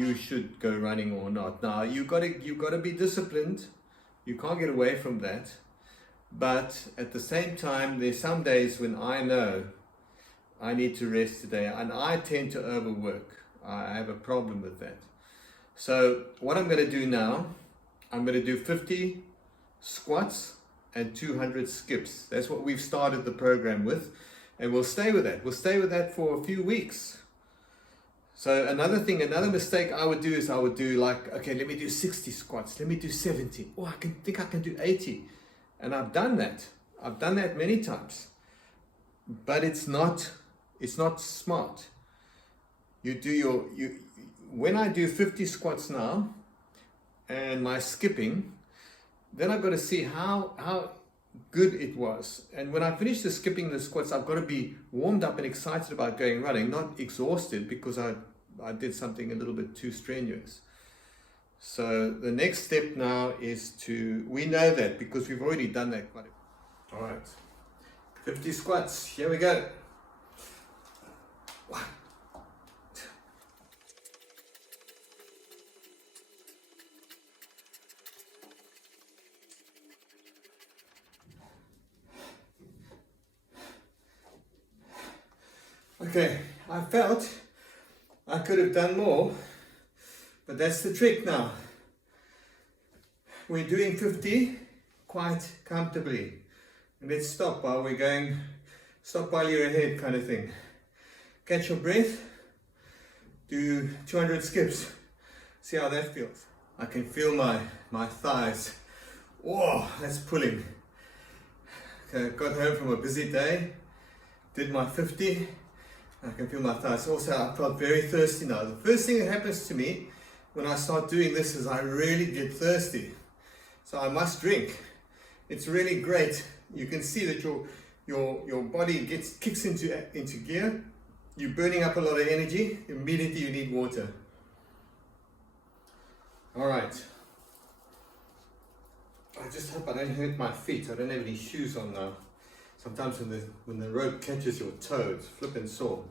you should go running or not. Now you got to be disciplined. You can't get away from that. But at the same time, there's some days when I know I need to rest today, and I tend to overwork. I have a problem with that. So what I'm going to do now, I'm going to do 50 squats and 200 skips. That's what we've started the program with, and we'll stay with that. We'll stay with that for a few weeks. So another mistake I would do is I would do like, okay, let me do 60 squats, let me do 70. Oh, I can do 80. And I've done that. I've done that many times. But it's not smart. When I do 50 squats now and my skipping, then I've got to see how good it was. And when I finish the skipping, the squats, I've got to be warmed up and excited about going running, not exhausted because I did something a little bit too strenuous. So the next step now is we know that because we've already done that quite a bit. All right, 50 squats, here we go. 1, 2. Okay, I felt I could have done more, but that's the trick now. We're doing 50 quite comfortably. Let's stop while we're going, stop while you're ahead kind of thing. Catch your breath, do 200 skips. See how that feels. I can feel my thighs. Oh, that's pulling. Okay, got home from a busy day, did my 50. I can feel my thighs. Also, I felt very thirsty now. The first thing that happens to me when I start doing this is I really get thirsty. So I must drink. It's really great. You can see that your body kicks into gear. You're burning up a lot of energy. Immediately you need water. All right. I just hope I don't hurt my feet. I don't have any shoes on now. Sometimes when the rope catches your toe, it's flipping sore.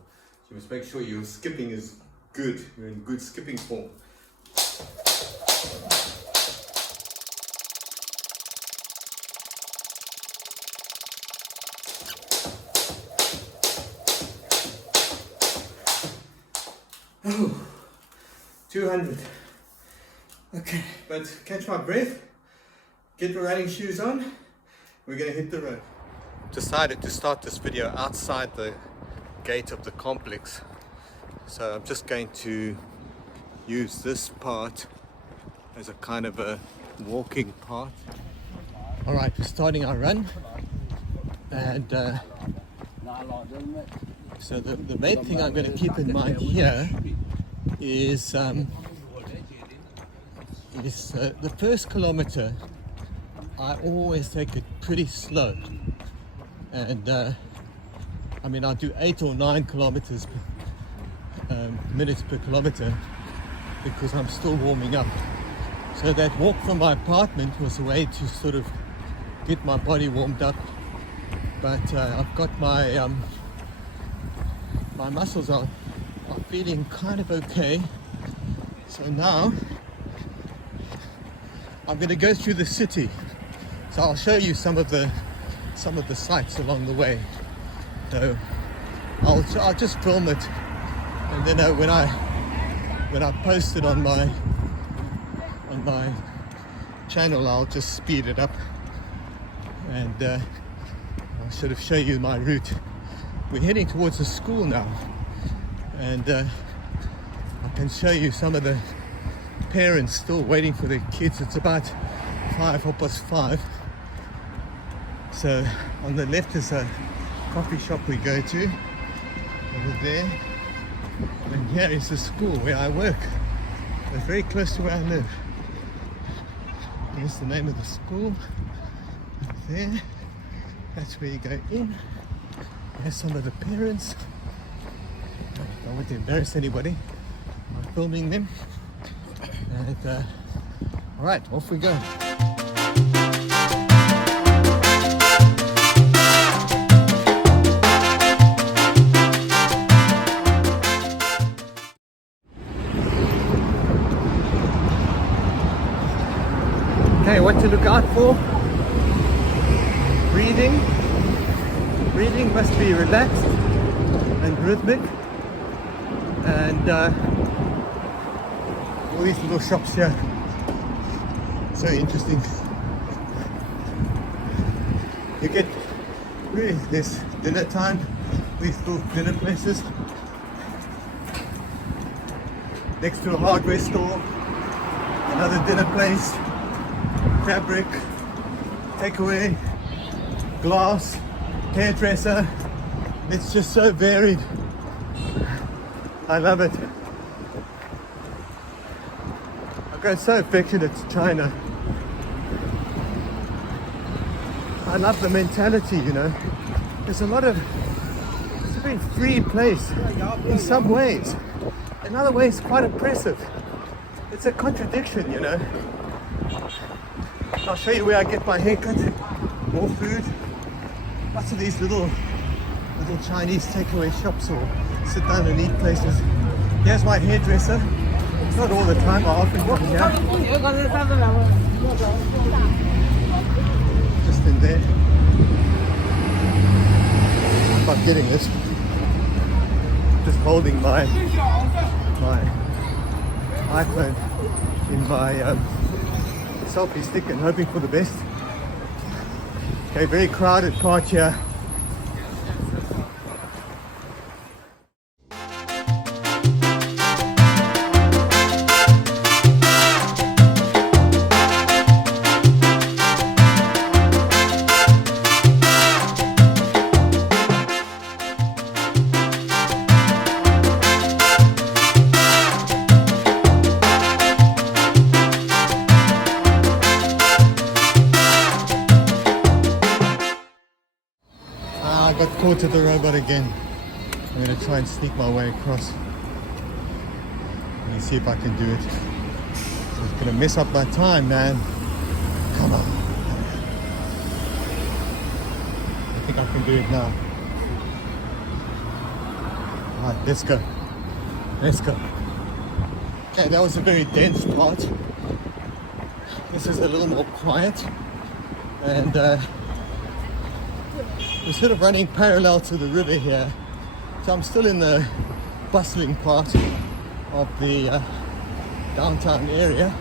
You must make sure your skipping is good. You're in good skipping form. Oh, 200. Okay, but catch my breath. Get the running shoes on. We're going to hit the road. Decided to start this video outside the gate of the complex, so I'm just going to use this part as a kind of a walking path. All right, we're starting our run, and so the main thing I'm going to keep in mind here is the first kilometer. I always take it pretty slow. And I mean, I'll do 8 or 9 kilometers minutes per kilometer because I'm still warming up. So that walk from my apartment was a way to sort of get my body warmed up. But I've got my muscles are feeling kind of okay. So now I'm going to go through the city. So I'll show you some of the sights along the way. So I'll just film it, and then when I post it on my channel, I'll just speed it up, and I'll sort of show you my route. We're heading towards a school now, and I can show you some of the parents still waiting for their kids. It's about 5:05. So on the left is a coffee shop we go to, over there, and here is the school where I work. It's very close to where I live. Here's the name of the school, right there. That's where you go in. There's some of the parents. I don't want to embarrass anybody. I'm filming them. And all right, off we go. Okay, what to look out for? Breathing. Breathing must be relaxed and rhythmic. And all these little shops here. So interesting. You get really this dinner time, these little dinner places. Next to a hardware store, another dinner place, fabric, takeaway, glass, hairdresser. It's just so varied. I love it. I got so affectionate to China. I love the mentality, you know. There's a lot of, it's a very free place in some ways. In other ways, quite oppressive. It's a contradiction, you know. I'll show you where I get my haircut. More food. Lots of these little Chinese takeaway shops or sit down and eat places. Here's my hairdresser. Not all the time, I often come here. Just in there. If I'm getting this. Just holding my iPhone in my selfie stick and hoping for the best. Okay, very crowded part here. I got caught at the robot again. I'm going to try and sneak my way across. Let me see if I can do it. It's going to mess up my time, man. Come on. I think I can do it now. Alright, let's go. Let's go. Okay, that was a very dense part. This is a little more quiet. And we're sort of running parallel to the river here. So I'm still in the bustling part of the downtown area.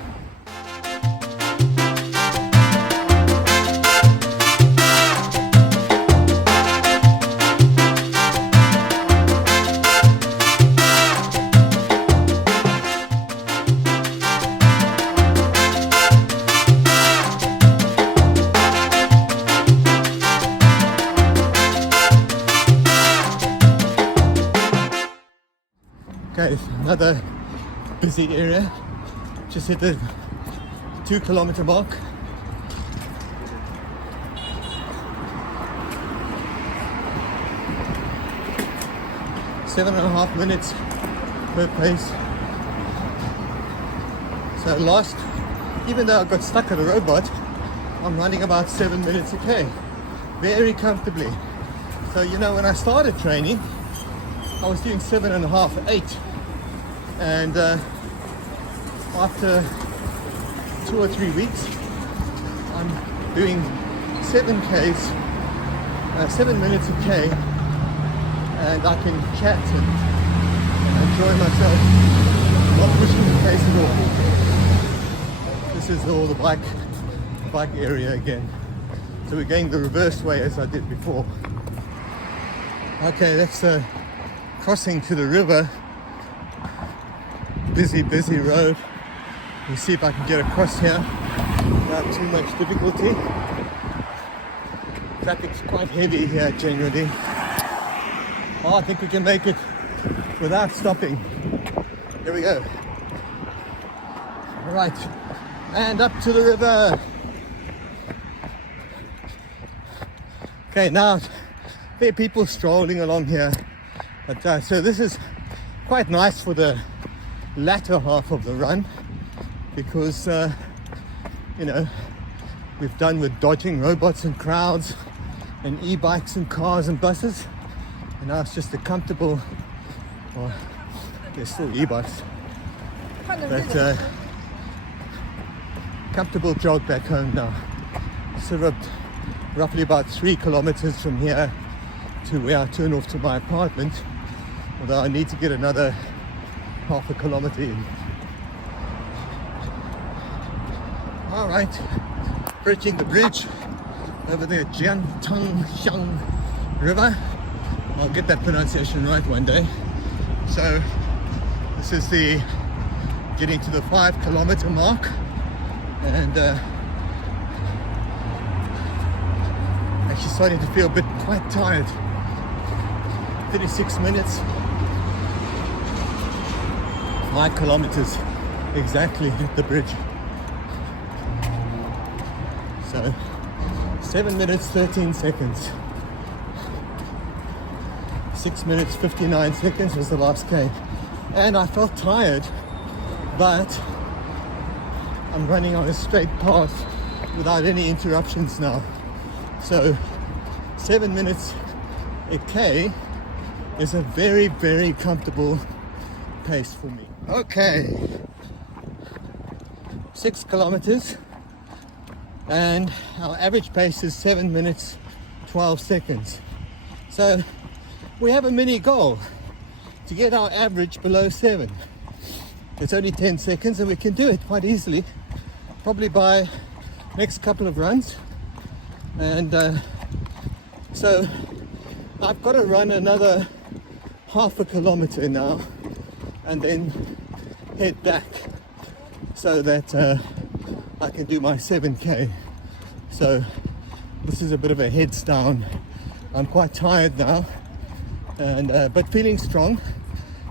Okay, another busy area. Just hit the 2-kilometer mark. Seven and a half minutes per pace. So last, even though I got stuck at a robot, I'm running about 7 minutes a K. Very comfortably. So you know, when I started training, I was doing 7.5, 8. And after 2 or 3 weeks, I'm doing 7 Ks, 7 minutes a K, and I can chat and enjoy myself, not pushing the pace at all. This is all the bike area again. So we're going the reverse way as I did before. Okay, that's crossing to the river. Busy road. We'll see if I can get across here without too much difficulty. Traffic's quite heavy here generally. Oh, I think we can make it without stopping. Here we go. All right, and up to the river. Okay, now there are people strolling along here. But so this is quite nice for the latter half of the run, because you know, we've done with dodging robots and crowds and e-bikes and cars and buses, and now it's just a comfortable, well, there's still e-bikes, but comfortable jog back home now. Sort of roughly about 3 kilometers from here to where I turn off to my apartment, although I need to get another half a kilometer in. All right, bridging the bridge over the Jiantangshan River. I'll get that pronunciation right one day. So this is the getting to the 5 kilometer mark, and actually starting to feel a bit quite tired. 36 minutes, 5 kilometers exactly hit the bridge. So 7 minutes 13 seconds. 6 minutes 59 seconds was the last K, and I felt tired, but I'm running on a straight path without any interruptions now. So 7 minutes a K is a very, very comfortable pace for me. Okay, 6 kilometers, and our average pace is 7 minutes 12 seconds. So we have a mini goal to get our average below 7. It's only 10 seconds and we can do it quite easily, probably by next couple of runs. And so I've got to run another half a kilometer now and then head back so that I can do my 7K. So this is a bit of a heads down. I'm quite tired now, and but feeling strong,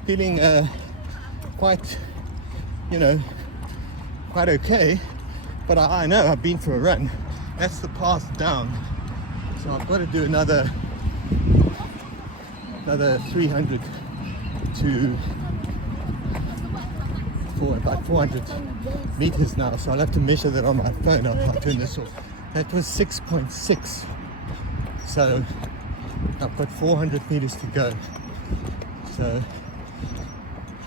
feeling quite, quite okay. But I know I've been for a run. That's the path down. So I've got to do another 300 to about 400 meters now. So I'll have to measure that on my phone. I'll turn this off. That was 6.6. So I've got 400 meters to go. So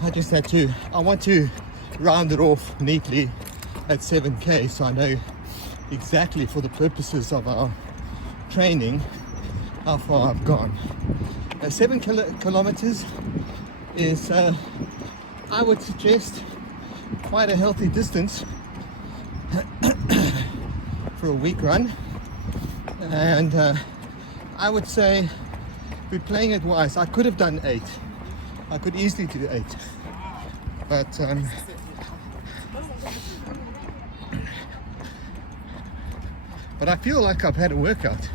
I want to round it off neatly at 7K, so I know exactly, for the purposes of our training, how far I've gone. 7 kilometers is, I would suggest, quite a healthy distance for a week run. And I would say, we're playing it wise. I could have done 8. I could easily do 8. But I feel like I've had a workout.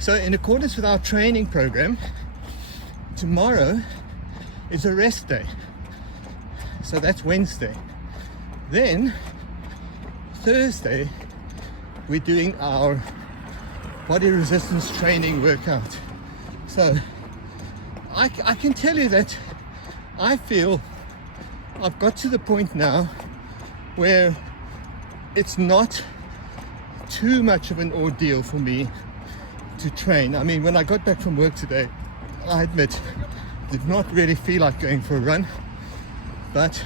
So in accordance with our training program, tomorrow is a rest day. So that's Wednesday. Then Thursday, we're doing our body resistance training workout. So I can tell you that I feel I've got to the point now where it's not too much of an ordeal for me to train. I mean, when I got back from work today, I admit, did not really feel like going for a run, but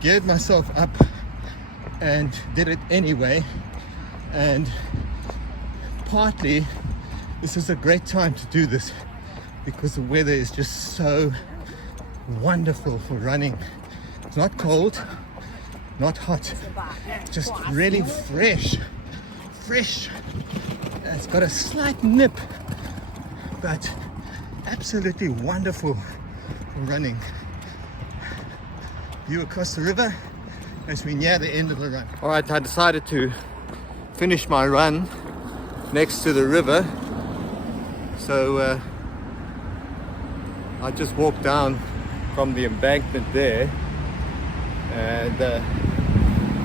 geared myself up and did it anyway. And partly this is a great time to do this because the weather is just so wonderful for running. It's not cold, not hot, it's just really fresh. It's got a slight nip, but absolutely wonderful for running. View across the river as we near the end of the run. All right, I decided to finish my run next to the river, so I just walked down from the embankment there and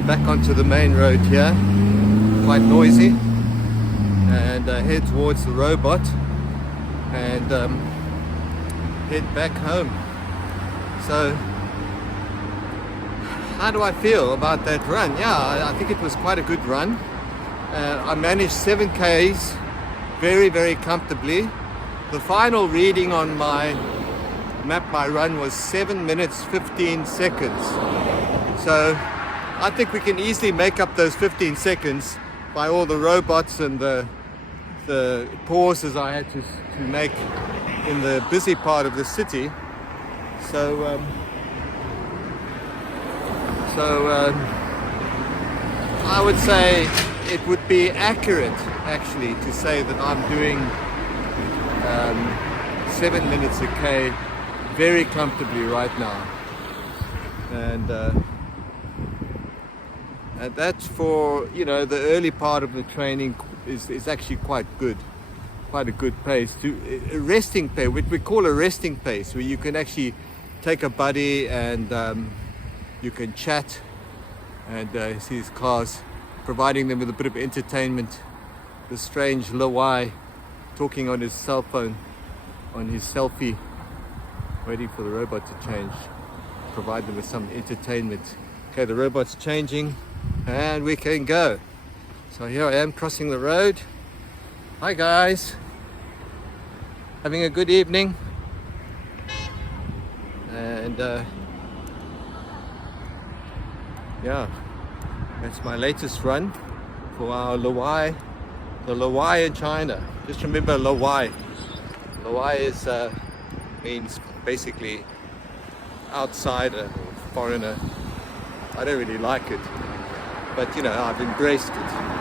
back onto the main road here, quite noisy, and head towards the robot and head back home. So how do I feel about that run? Yeah, I think it was quite a good run. I managed 7 Ks very, very comfortably. The final reading on my map, my run, was 7 minutes 15 seconds. So I think we can easily make up those 15 seconds by all the robots and the pauses I had to make in the busy part of the city. So I would say it would be accurate actually to say that I'm doing 7 minutes a K very comfortably right now, and that's for, you know, the early part of the training is actually quite good, quite a good pace. To a resting pace, which we call a resting pace, where you can actually take a buddy and you can chat and see his cars, providing them with a bit of entertainment. The strange Lawai talking on his cell phone, on his selfie, waiting for the robot to change, provide them with some entertainment. Okay, the robot's changing and we can go. So here I am crossing the road. Hi guys, having a good evening. And yeah, that's my latest run for our Lawai, the Lawai in China. Just remember Lawai. Lawai is means basically outsider or foreigner. I don't really like it, but you know, I've embraced it.